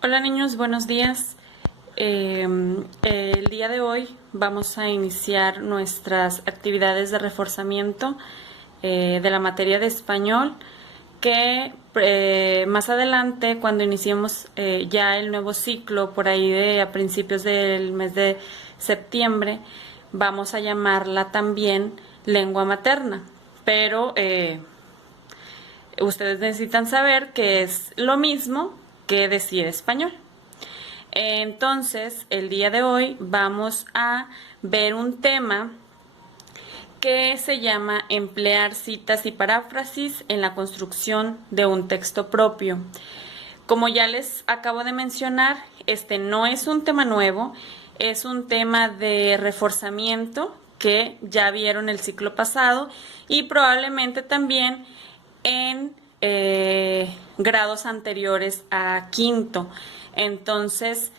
Hola niños, buenos días. El día de hoy vamos a iniciar nuestras actividades de reforzamiento de la materia de español que más adelante, cuando iniciemos ya el nuevo ciclo, por ahí a principios del mes de septiembre, vamos a llamarla también lengua materna. Pero ustedes necesitan saber que es lo mismo que decir español. Entonces, el día de hoy vamos a ver un tema que se llama emplear citas y paráfrasis en la construcción de un texto propio. Como ya les acabo de mencionar, este no es un tema nuevo, es un tema de reforzamiento que ya vieron el ciclo pasado y probablemente también en grados anteriores a quinto. Entonces,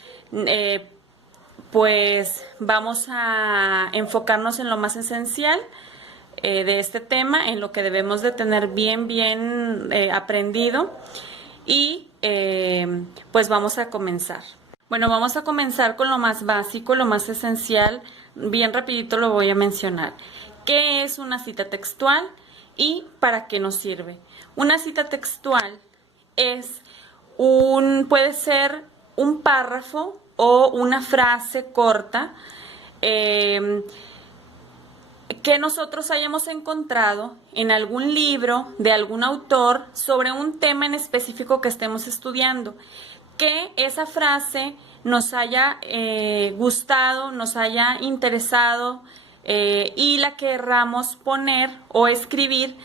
pues vamos a enfocarnos en lo más esencial de este tema, en lo que debemos de tener bien aprendido y pues vamos a comenzar. Bueno, vamos a comenzar con lo más básico, lo más esencial. Bien rapidito lo voy a mencionar. ¿Qué es una cita textual y para qué nos sirve? Una cita textual puede ser un párrafo o una frase corta que nosotros hayamos encontrado en algún libro de algún autor sobre un tema en específico que estemos estudiando, que esa frase nos haya gustado, nos haya interesado y la querramos poner o escribir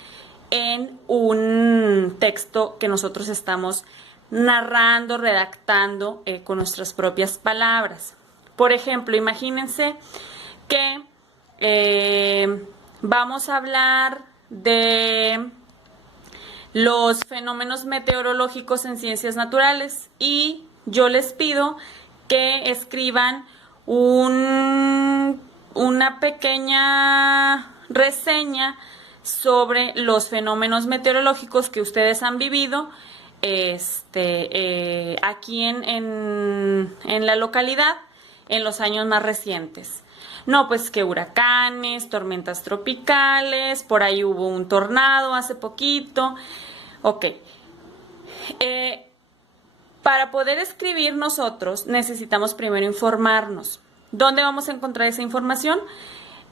en un texto que nosotros estamos narrando, redactando con nuestras propias palabras. Por ejemplo, imagínense que vamos a hablar de los fenómenos meteorológicos en ciencias naturales y yo les pido que escriban una pequeña reseña sobre los fenómenos meteorológicos que ustedes han vivido aquí en la localidad en los años más recientes. No, pues que huracanes, tormentas tropicales, por ahí hubo un tornado hace poquito. Ok. Para poder escribir nosotros necesitamos primero informarnos. ¿Dónde vamos a encontrar esa información?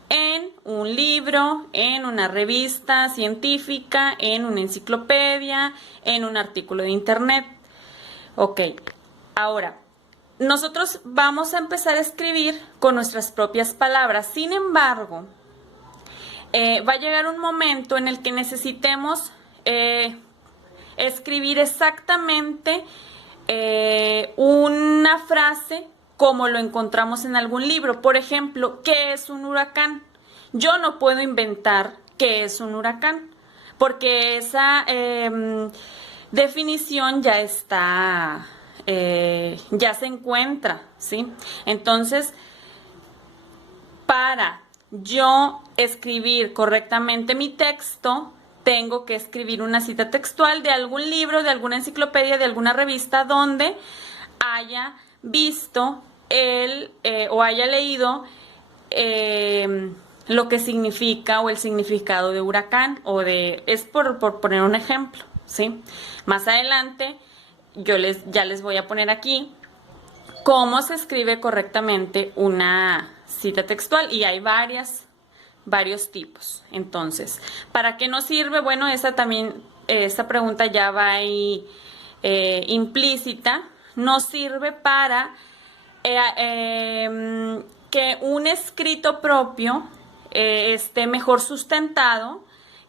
En un libro, en una revista científica, en una enciclopedia, en un artículo de internet. Ok, ahora, nosotros vamos a empezar a escribir con nuestras propias palabras. Sin embargo, va a llegar un momento en el que necesitemos escribir exactamente una frase como lo encontramos en algún libro. Por ejemplo, ¿qué es un huracán? Yo no puedo inventar qué es un huracán, porque esa definición ya está, ya se encuentra, ¿sí? Entonces, para yo escribir correctamente mi texto, tengo que escribir una cita textual de algún libro, de alguna enciclopedia, de alguna revista donde haya visto o haya leído lo que significa o el significado de huracán es por poner un ejemplo, ¿sí? Más adelante ya les voy a poner aquí cómo se escribe correctamente una cita textual y hay varios tipos. Entonces, ¿para qué nos sirve? Bueno, esa pregunta ya va ahí implícita. Nos sirve para que un escrito propio esté mejor sustentado,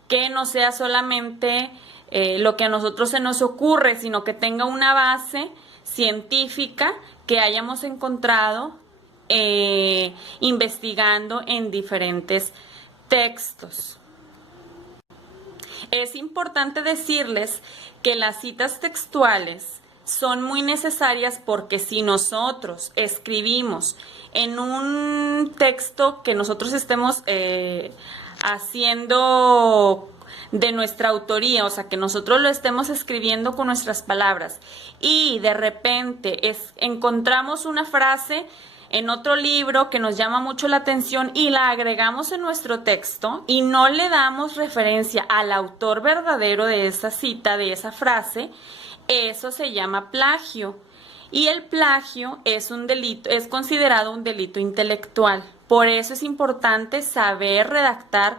que no sea solamente lo que a nosotros se nos ocurre, sino que tenga una base científica que hayamos encontrado investigando en diferentes textos. Es importante decirles que las citas textuales son muy necesarias porque si nosotros escribimos en un texto que nosotros estemos haciendo de nuestra autoría, o sea, que nosotros lo estemos escribiendo con nuestras palabras y de repente encontramos una frase en otro libro que nos llama mucho la atención y la agregamos en nuestro texto y no le damos referencia al autor verdadero de esa cita, de esa frase, eso se llama plagio. Y el plagio es un delito, es considerado un delito intelectual. Por eso es importante saber redactar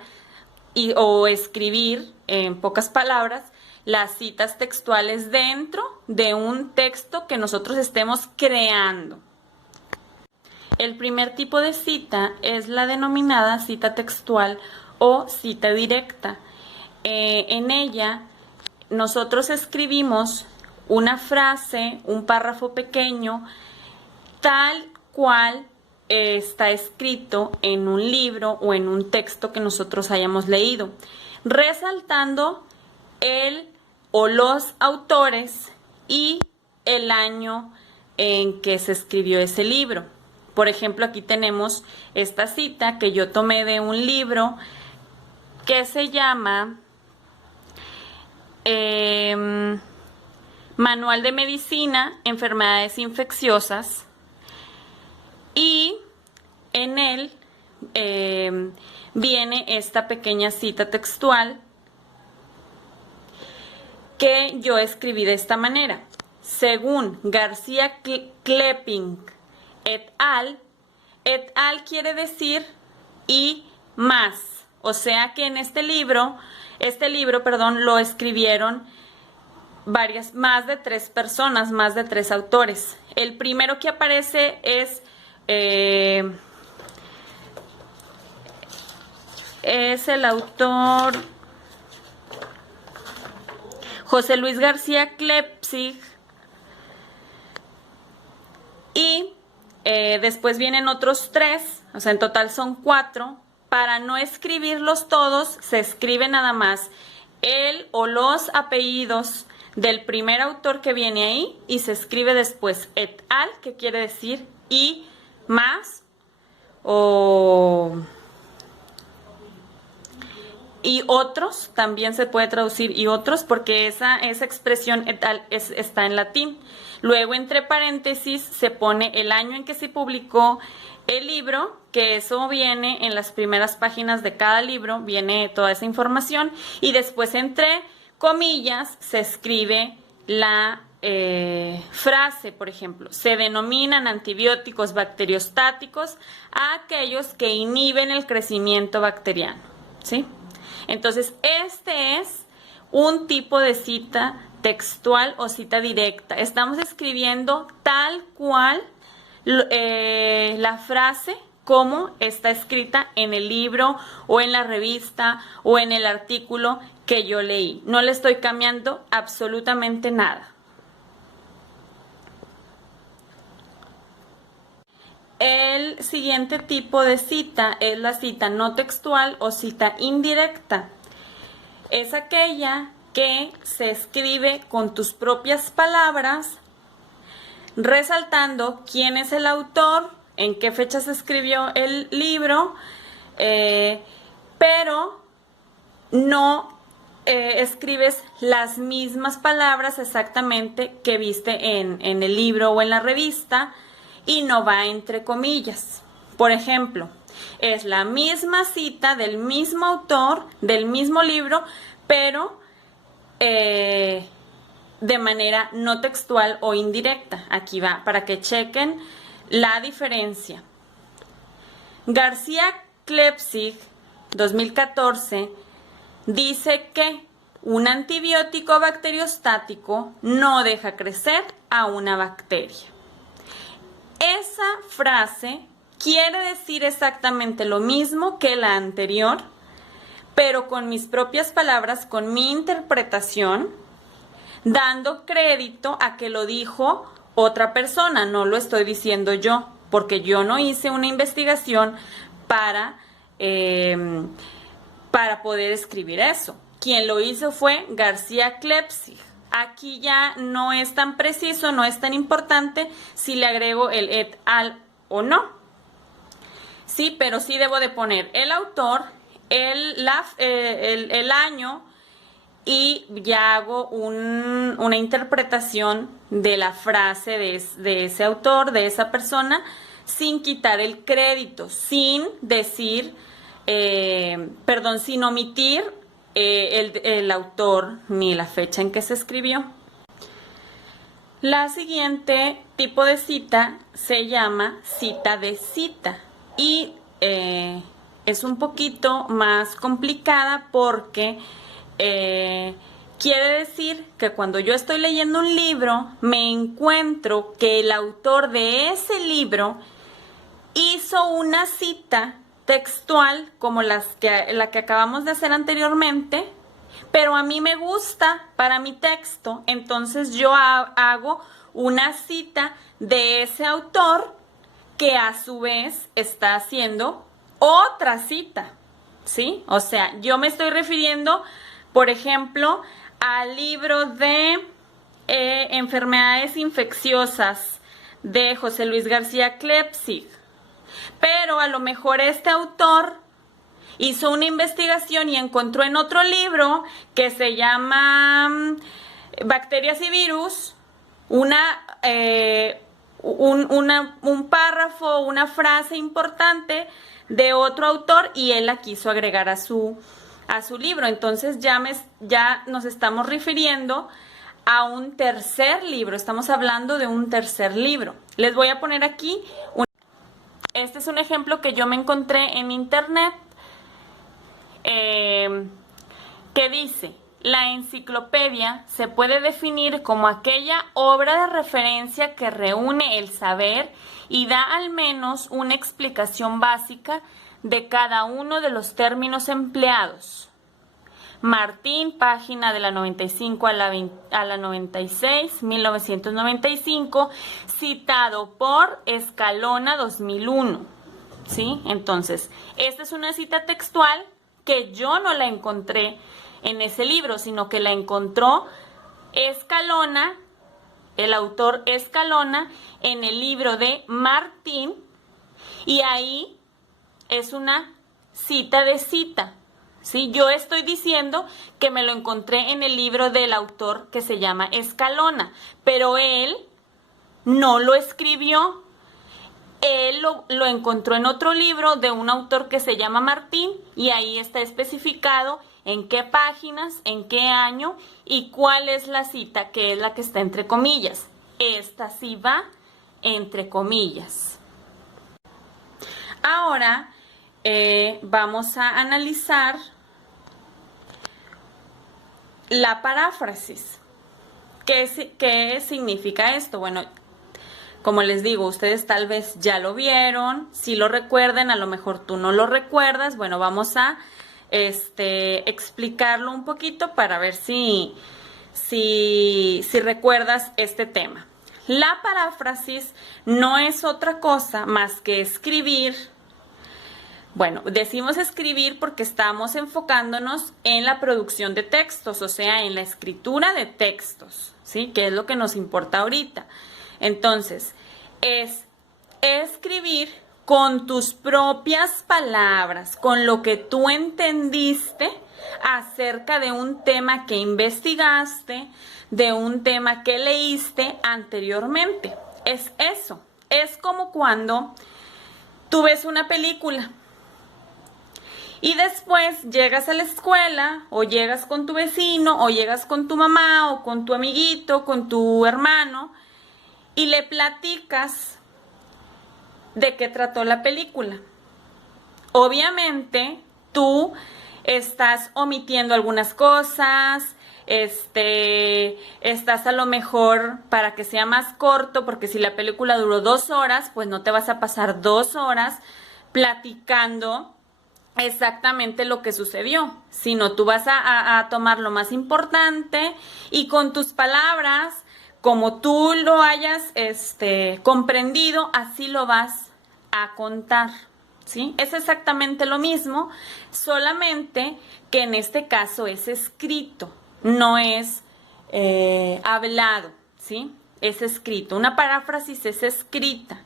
o escribir, en pocas palabras, las citas textuales dentro de un texto que nosotros estemos creando. El primer tipo de cita es la denominada cita textual o cita directa. En ella nosotros escribimos una frase, un párrafo pequeño, tal cual está escrito en un libro o en un texto que nosotros hayamos leído, resaltando el o los autores y el año en que se escribió ese libro. Por ejemplo, aquí tenemos esta cita que yo tomé de un libro que se llama Manual de Medicina, Enfermedades Infecciosas, y en él viene esta pequeña cita textual que yo escribí de esta manera. Según García Kleping et al quiere decir y más. O sea que en este libro, lo escribieron más de 3 personas, más de 3 autores. El primero que aparece es el autor José Luis García Klepsig y después vienen otros 3, o sea, en total son 4. Para no escribirlos todos, se escribe nada más el o los apellidos del primer autor que viene ahí y se escribe después et al, que quiere decir y más y otros, también se puede traducir y otros porque esa expresión et al está en latín. Luego entre paréntesis se pone el año en que se publicó el libro, que eso viene en las primeras páginas de cada libro, viene toda esa información y después entre comillas se escribe la frase, por ejemplo, se denominan antibióticos bacteriostáticos a aquellos que inhiben el crecimiento bacteriano, ¿sí? Entonces, este es un tipo de cita textual o cita directa. Estamos escribiendo tal cual la frase como está escrita en el libro o en la revista o en el artículo que yo leí. No le estoy cambiando absolutamente nada. El siguiente tipo de cita es la cita no textual o cita indirecta. Es aquella que se escribe con tus propias palabras, resaltando quién es el autor, en qué fecha se escribió el libro, pero no escribes las mismas palabras exactamente que viste en el libro o en la revista y no va entre comillas. Por ejemplo, es la misma cita del mismo autor, del mismo libro, pero de manera no textual o indirecta. Aquí va, para que chequen la diferencia. García Klepsig, 2014, dice que un antibiótico bacteriostático no deja crecer a una bacteria. Esa frase quiere decir exactamente lo mismo que la anterior, pero con mis propias palabras, con mi interpretación, dando crédito a que lo dijo otra persona, no lo estoy diciendo yo, porque yo no hice una investigación para poder escribir eso. Quien lo hizo fue García Klepsig. Aquí ya no es tan preciso, no es tan importante si le agrego el et al o no. Sí, pero sí debo de poner el autor, el año y ya hago una interpretación de la frase de ese autor, de esa persona, sin quitar el crédito, sin decir, sin omitir el autor ni la fecha en que se escribió. La siguiente tipo de cita se llama cita de cita y es un poquito más complicada porque quiere decir que cuando yo estoy leyendo un libro me encuentro que el autor de ese libro hizo una cita textual como la que acabamos de hacer anteriormente, pero a mí me gusta para mi texto, entonces yo hago una cita de ese autor que a su vez está haciendo otra cita, ¿sí? O sea, yo me estoy refiriendo, por ejemplo, al libro de Enfermedades Infecciosas de José Luis García Klepsig, pero a lo mejor este autor hizo una investigación y encontró en otro libro que se llama Bacterias y Virus un párrafo, una frase importante de otro autor y él la quiso agregar a su libro. Entonces ya nos estamos refiriendo a un tercer libro, estamos hablando de un tercer libro. Les voy a poner aquí este es un ejemplo que yo me encontré en internet que dice: la enciclopedia se puede definir como aquella obra de referencia que reúne el saber y da al menos una explicación básica de cada uno de los términos empleados. Martín, página de la 95 a la 96, 1995, citado por Escalona 2001. ¿Sí? Entonces, esta es una cita textual que yo no la encontré en ese libro, sino que la encontró Escalona, el autor Escalona, en el libro de Martín, y ahí es una cita de cita. ¿Sí? Yo estoy diciendo que me lo encontré en el libro del autor que se llama Escalona, pero él no lo escribió. Él lo encontró en otro libro de un autor que se llama Martín y ahí está especificado en qué páginas, en qué año y cuál es la cita, que es la que está entre comillas. Esta sí va entre comillas. Ahora vamos a analizar la paráfrasis. ¿Qué significa esto? Bueno, como les digo, ustedes tal vez ya lo vieron, si lo recuerden, a lo mejor tú no lo recuerdas. Bueno, vamos a explicarlo un poquito para ver si recuerdas este tema. La paráfrasis no es otra cosa más que escribir. Bueno, decimos escribir porque estamos enfocándonos en la producción de textos, o sea, en la escritura de textos, ¿sí? Que es lo que nos importa ahorita. Entonces, es escribir con tus propias palabras, con lo que tú entendiste acerca de un tema que investigaste, de un tema que leíste anteriormente. Es eso. Es como cuando tú ves una película y después llegas a la escuela o llegas con tu vecino o llegas con tu mamá o con tu amiguito, con tu hermano y le platicas de qué trató la película. Obviamente tú estás omitiendo algunas cosas, estás a lo mejor para que sea más corto, porque si la película duró 2 horas, pues no te vas a pasar 2 horas platicando exactamente lo que sucedió, sino tú vas a tomar lo más importante y con tus palabras, como tú lo hayas comprendido, así lo vas a contar, ¿sí? Es exactamente lo mismo, solamente que en este caso es escrito, no es hablado, ¿sí? Es escrito. Una paráfrasis es escrita.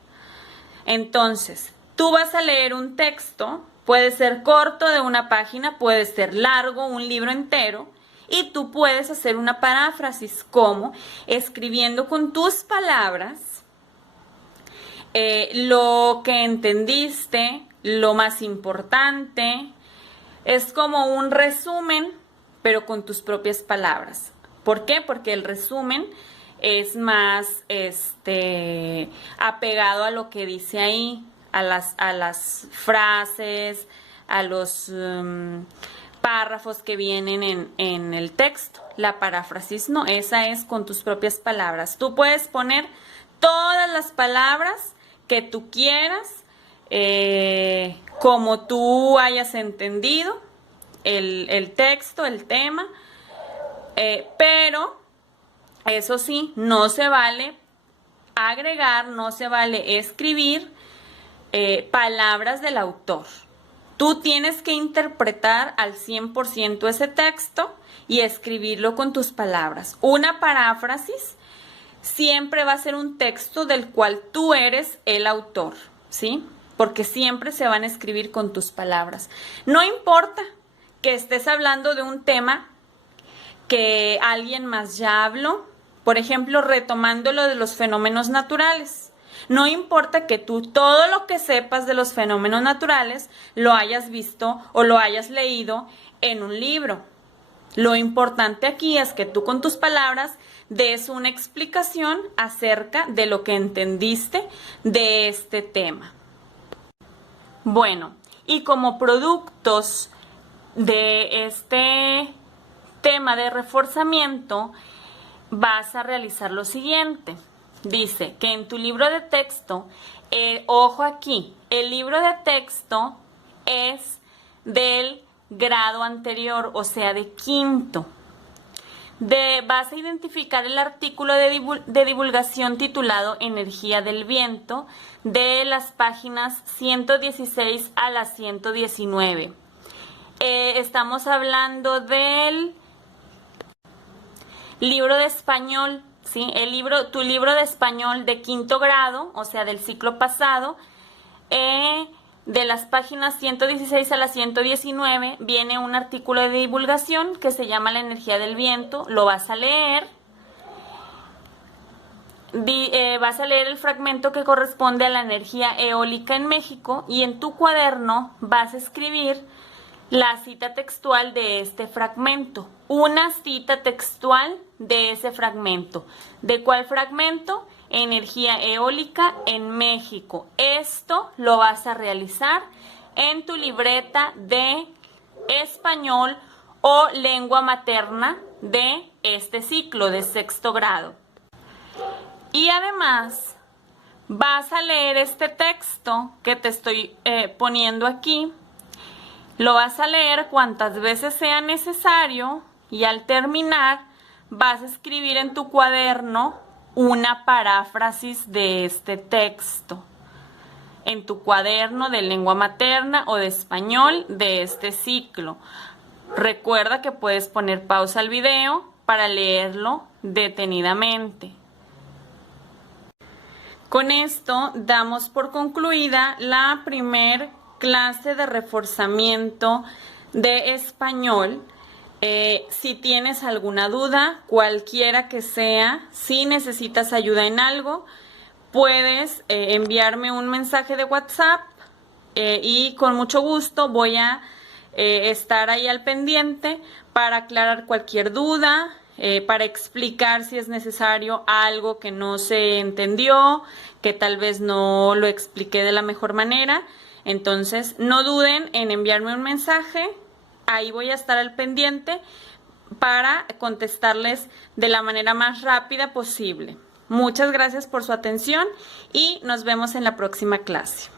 Entonces, tú vas a leer un texto, Puede ser corto de una página, puede ser largo, un libro entero. Y tú puedes hacer una paráfrasis, como escribiendo con tus palabras lo que entendiste, lo más importante. Es como un resumen, pero con tus propias palabras. ¿Por qué? Porque el resumen es más apegado a lo que dice ahí, a las frases, a los párrafos que vienen en el texto. La paráfrasis no, esa es con tus propias palabras. Tú puedes poner todas las palabras que tú quieras, como tú hayas entendido el texto, el tema, pero eso sí, no se vale agregar, no se vale escribir palabras del autor. Tú tienes que interpretar al 100% ese texto y escribirlo con tus palabras. Una paráfrasis siempre va a ser un texto del cual tú eres el autor, ¿sí? Porque siempre se van a escribir con tus palabras. No importa que estés hablando de un tema que alguien más ya habló, por ejemplo, retomando lo de los fenómenos naturales. No importa que tú todo lo que sepas de los fenómenos naturales lo hayas visto o lo hayas leído en un libro. Lo importante aquí es que tú con tus palabras des una explicación acerca de lo que entendiste de este tema. Bueno, y como productos de este tema de reforzamiento, vas a realizar lo siguiente. Dice que en tu libro de texto, ojo aquí, el libro de texto es del grado anterior, o sea, de quinto. Vas a identificar el artículo de divulgación titulado Energía del Viento, de las páginas 116 a las 119. Estamos hablando del libro de español, ¿sí? Tu libro de español de quinto grado, o sea, del ciclo pasado, de las páginas 116 a las 119, viene un artículo de divulgación que se llama La energía del viento. Lo vas a leer. Vas a leer el fragmento que corresponde a la energía eólica en México, y en tu cuaderno vas a escribir la cita textual de este fragmento. Una cita textual de ese fragmento. ¿De cuál fragmento? Energía eólica en México. Esto lo vas a realizar en tu libreta de español o lengua materna de este ciclo de sexto grado. Y además vas a leer este texto que te estoy poniendo aquí. Lo vas a leer cuantas veces sea necesario, y al terminar vas a escribir en tu cuaderno una paráfrasis de este texto. En tu cuaderno de lengua materna o de español de este ciclo. Recuerda que puedes poner pausa al video para leerlo detenidamente. Con esto damos por concluida la primer clase de reforzamiento de español. Si tienes alguna duda, cualquiera que sea, si necesitas ayuda en algo, puedes enviarme un mensaje de WhatsApp y con mucho gusto voy a estar ahí al pendiente para aclarar cualquier duda, para explicar si es necesario algo que no se entendió, que tal vez no lo expliqué de la mejor manera. Entonces, no duden en enviarme un mensaje, ahí voy a estar al pendiente para contestarles de la manera más rápida posible. Muchas gracias por su atención y nos vemos en la próxima clase.